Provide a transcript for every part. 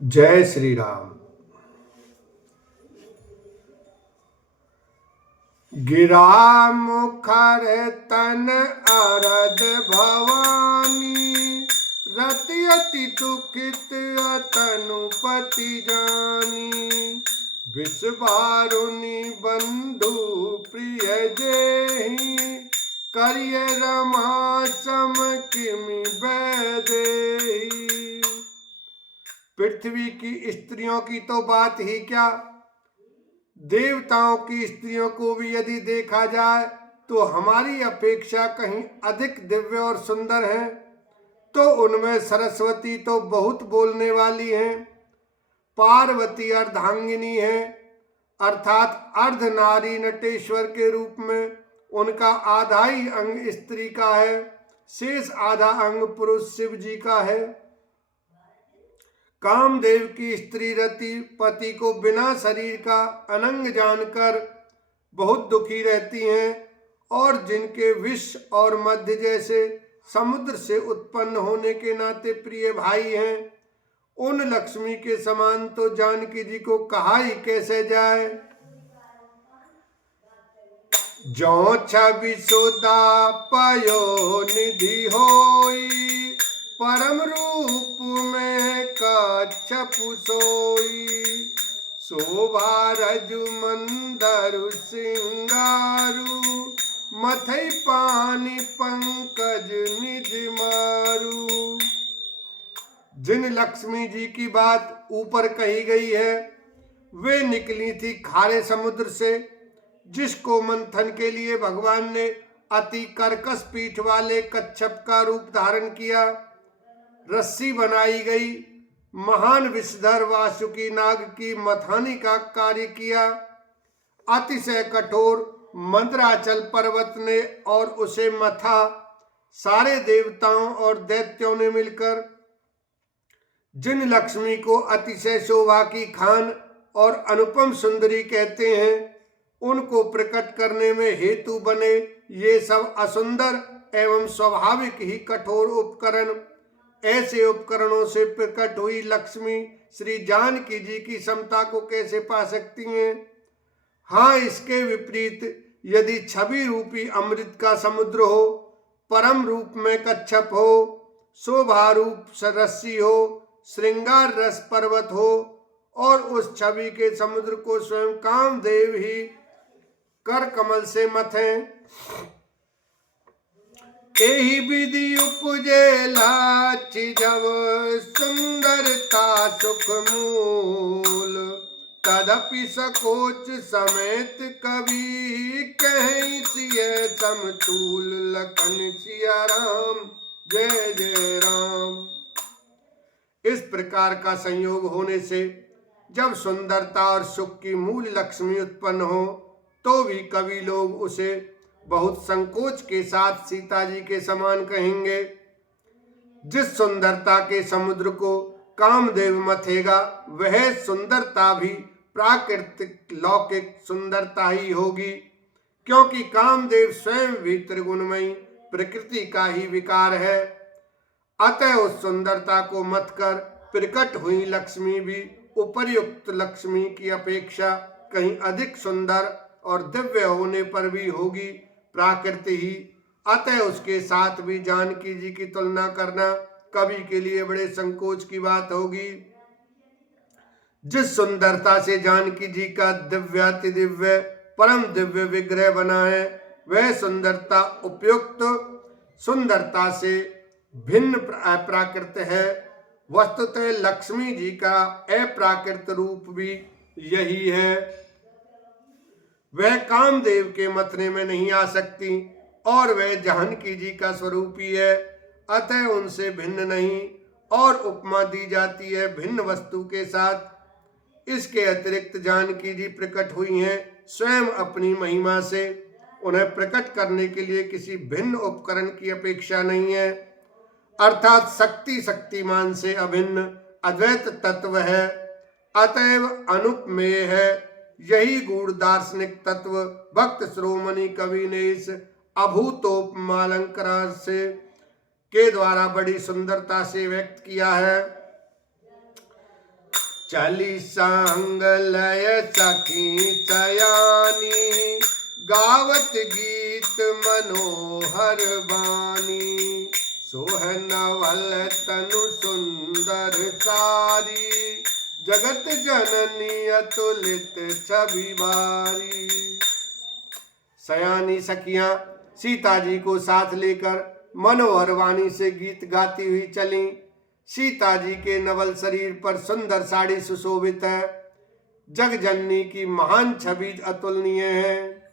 जय श्री राम। गिरा मुखर तन अरद भवानी, रति अति दुखित अतनुपति जानी। विष बारुनि बंधु प्रिय जेहि, करिय रमा सम किमि बैदेहि। पृथ्वी की स्त्रियों की तो बात ही क्या, देवताओं की स्त्रियों को भी यदि देखा जाए तो हमारी अपेक्षा कहीं अधिक दिव्य और सुंदर हैं। तो उनमें सरस्वती तो बहुत बोलने वाली हैं। पार्वती अर्धांगिनी है, अर्थात अर्ध नारी नटेश्वर के रूप में उनका आधा ही अंग स्त्री का है, शेष आधा अंग पुरुष शिव जी का है। कामदेव की स्त्री रति पति को बिना शरीर का अनंग जानकर बहुत दुखी रहती हैं, और जिनके विष और मध्य जैसे समुद्र से उत्पन्न होने के नाते प्रिय भाई हैं, उन लक्ष्मी के समान तो जानकी जी को कहा ही कैसे जाए। जो छवि सुधा पयो निधि होई, परम रूप में कच्छप सोई। शोभा रजु मंदरु सिंगारू, मथई पानी पंकज निज मारू। जिन लक्ष्मी जी की बात ऊपर कही गई है वे निकली थी खारे समुद्र से, जिसको मंथन के लिए भगवान ने अति कर्कश पीठ वाले कच्छप का रूप धारण किया। रस्सी बनाई गई, महान विषधर वासुकी नाग की मथानी का कार्य किया। अतिशय कठोर मंदराचल पर्वत ने और उसे मथा। सारे देवताओं और दैत्यों ने मिलकर जिन लक्ष्मी को अतिशय शोभा की खान और अनुपम सुंदरी कहते हैं, उनको प्रकट करने में हेतु बने ये सब असुंदर एवं स्वाभाविक ही कठोर उपकरण। ऐसे उपकरणों से प्रकट हुई लक्ष्मी श्री जानकी जी की समता को कैसे पा सकती हैं। हाँ, इसके विपरीत यदि छवि रूपी अमृत का समुद्र हो, परम रूप में कच्छप हो, शोभा रूप रस्सी हो, श्रृंगार रस पर्वत हो, और उस छवि के समुद्र को स्वयं कामदेव ही कर कमल से मथें। एहि विधि उपजे लाछि जब, सुंदरता सुख मूल। तदपि सकोच समेत कवि, कहीं सिय समतूल। लखन सिया राम, जय जय राम। इस प्रकार का संयोग होने से जब सुंदरता और सुख की मूल लक्ष्मी उत्पन्न हो, तो भी कवि लोग उसे बहुत संकोच के साथ सीता जी के समान कहेंगे। जिस सुंदरता के समुद्र को कामदेव मथेगा, वह सुंदरता भी प्राकृतिक लौकिक सुंदरता ही होगी, क्योंकि कामदेव स्वयं भी त्रिगुणमयी प्रकृति का ही विकार है। अतः उस सुंदरता को मथकर प्रकट हुई लक्ष्मी भी उपर्युक्त लक्ष्मी की अपेक्षा कहीं अधिक सुंदर और दिव्य होने पर भी होगी प्राकृत ही। अतः उसके साथ भी जानकी जी की तुलना करना कवि के लिए बड़े संकोच की बात होगी। जिस सुंदरता से जानकी जी का दिव्याति दिव्य परम दिव्य विग्रह बना है, वह सुंदरता उपयुक्त सुंदरता से भिन्न अप्राकृत है। वस्तुतः लक्ष्मी जी का अप्राकृत रूप भी यही है। वह कामदेव के मथने में नहीं आ सकती, और वह जानकी जी का स्वरूप ही है, अतः उनसे भिन्न नहीं। और उपमा दी जाती है भिन्न वस्तु के साथ। इसके अतिरिक्त जानकी जी प्रकट हुई हैं स्वयं अपनी महिमा से। उन्हें प्रकट करने के लिए किसी भिन्न उपकरण की अपेक्षा नहीं है, अर्थात शक्ति शक्तिमान से अभिन्न अद्वैत तत्व है, अतएव अनुपमेय है। यही गूढ़ दार्शनिक तत्व भक्त श्रोमणि कवि ने इस अभूतोपमालंकार से के द्वारा बड़ी सुंदरता से व्यक्त किया है। चली संग लय सखी चयानी, गावत गीत मनोहर बानी। सोहनवल तनु सुंदर सारी, जगत जननी अतुलित छवि बारी। सयानी सखियां सीता जी को साथ लेकर मनोहर वाणी से गीत गाती हुई चली। सीता जी के नवल शरीर पर सुंदर साड़ी सुशोभित है। जगजननी की महान छवि अतुलनीय है।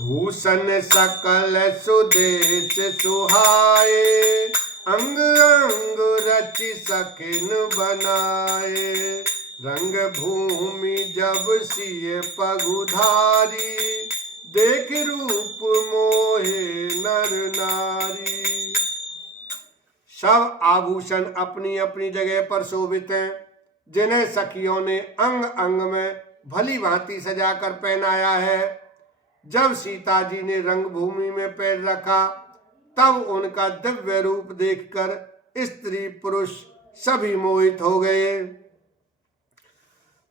भूषण सकल सुदेश सुहाए, अंग अंग रचि सखिन बनाए। रंग भूमि जब सिय पगुधारी, देख रूप मोहे नर नारी। सब आभूषण अपनी अपनी जगह पर शोभित हैं, जिन्हें सखियों ने अंग अंग में भली भांति सजाकर पहनाया है। जब सीता जी ने रंगभूमि में पैर रखा, तब उनका दिव्य रूप देखकर स्त्री पुरुष सभी मोहित हो गए।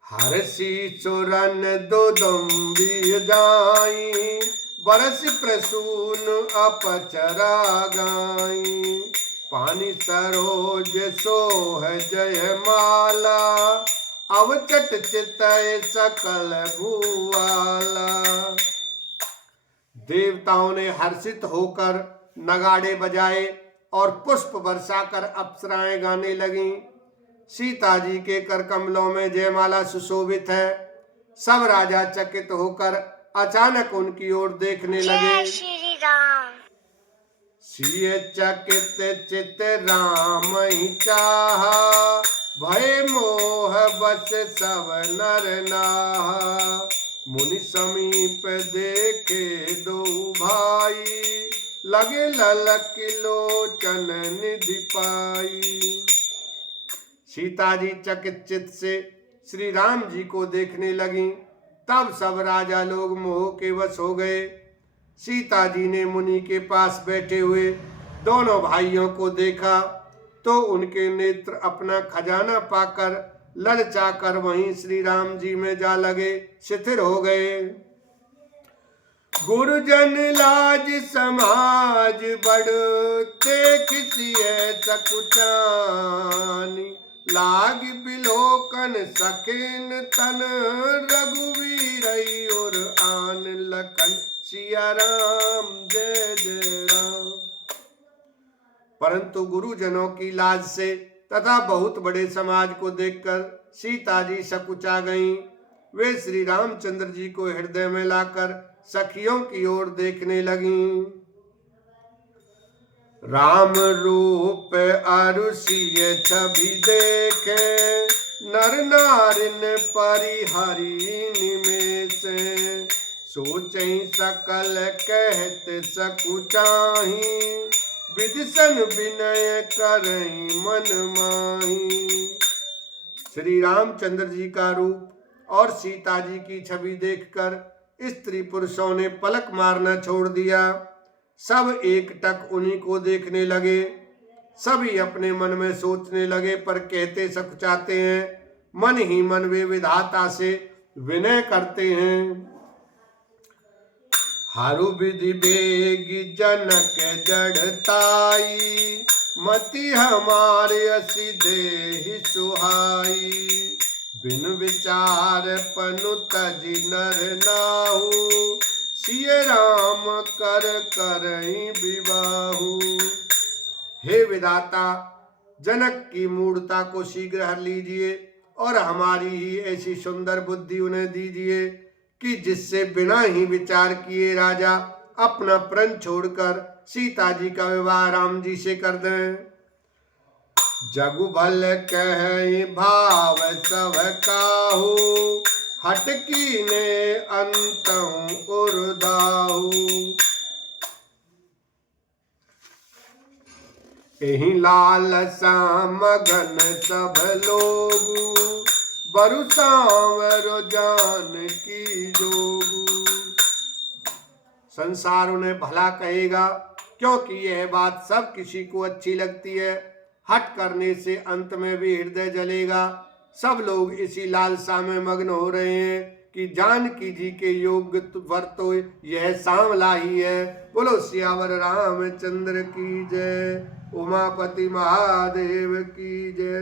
हर्षि चुरन दुदुम्बी जाई, बरस प्रसून अपचरा गाई। पानी सरोज सोह जय माला, अवचट चितय सकल भुवाला। देवताओं ने हर्षित होकर नगाड़े बजाए और पुष्प बरसाकर अप्सराएं गाने लगीं। सीता जी के कर कमलों में जयमाला सुशोभित है। सब राजा चकित होकर अचानक उनकी ओर देखने लगे। श्री राम। सिय चकित चित राम ही चाहा, भय मोह बस सब नर नाहा। मुनि समीप देखे दो भाई, लगे ललक लोचन निधि पाई। सीता जी चकित चित्त से श्री राम जी को देखने लगी। तब सब राजा लोग मोह के वश हो गए। सीता जी ने मुनि के पास बैठे हुए दोनों भाइयों को देखा तो उनके नेत्र अपना खजाना पाकर ललचाकर वहीं श्री राम जी में जा लगे, शिथिर हो गए। गुरुजन लाज समाज बढ़ते खिसिए सकुचानी। लाग बिलोकन सखिन तन, रघुवीर और आन लखन। सिया राम जय जय राम। परंतु गुरुजनों की लाज से तथा बहुत बड़े समाज को देखकर सीता जी सकुचा गईं। वे श्री रामचंद्र जी को हृदय में लाकर सखियों की ओर देखने लगीं। राम रूप अरुषिय छवि देखे, नर नारिन परिहरि निमेष। सोचहि सकल कहत सकुचाही, विदिशन विनय करहि मन माही। श्री रामचंद्र जी का रूप और सीता जी की छवि देखकर स्त्री पुरुषों ने पलक मारना छोड़ दिया। सब एकटक उन्हीं को देखने लगे। सभी अपने मन में सोचने लगे पर कहते सकुचाते हैं। मन ही मन वे विधाता से विनय करते हैं। हारु विधि बेगी जनक जड़ताई, मति हमारे असी देहि सुहाई। बिन विचार पनु तजि नर नाहु, सिय राम कर करहि विवाहु। हे विधाता, जनक की मूढ़ता को शीघ्र हर लीजिए और हमारी ही ऐसी सुंदर बुद्धि उन्हें दीजिए कि जिससे बिना ही विचार किए राजा अपना प्रण छोड़कर सीता जी का विवाह राम जी से कर दें। जगु भल कह भाव सब काहू, हटकी ने अंतहु उर्दाहु। एहि लालसा मगन सब लोगु, बरु सांवर जान की जोगु। संसार उन्हें भला कहेगा क्योंकि यह बात सब किसी को अच्छी लगती है। हट करने से अंत में भी हृदय जलेगा। सब लोग इसी लालसा में मग्न हो रहे हैं कि जानकी जी के योग्य वर तो यह सांवला ही है। बोलो सियावर रामचंद्र की जय, उमापति महादेव की जय।